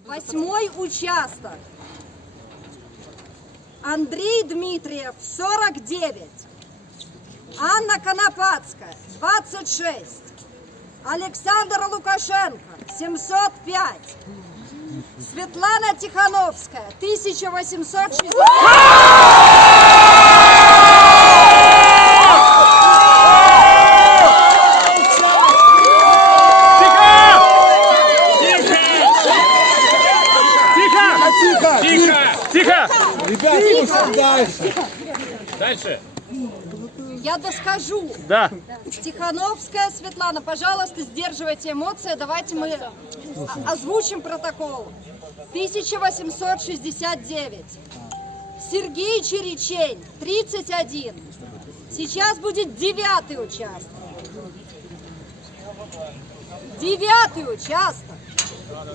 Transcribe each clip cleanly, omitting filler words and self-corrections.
8-й участок. Андрей Дмитриев, 49. Анна Конопадская, 26. Александр Лукашенко, 705. Светлана Тихановская, 1860. Тихо! Ребята, дальше. Дальше. Я доскажу. Да. Тихановская Светлана, пожалуйста, сдерживайте эмоции. Давайте мы озвучим протокол. 1869. Сергей Черечень, 31. Сейчас будет 9-й участок. 9-й участок.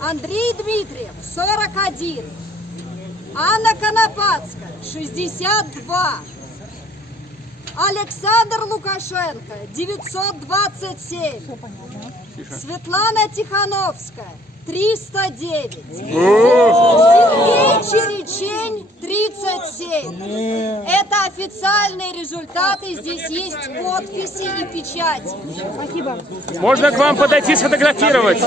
Андрей Дмитриев, 41. Анна Конопадская, 62. Александр Лукашенко, 927. Светлана Тихановская, 309. Сергей Черечень, 37. Это официальные результаты. Здесь есть подписи и печать. Можно к вам подойти сфотографировать?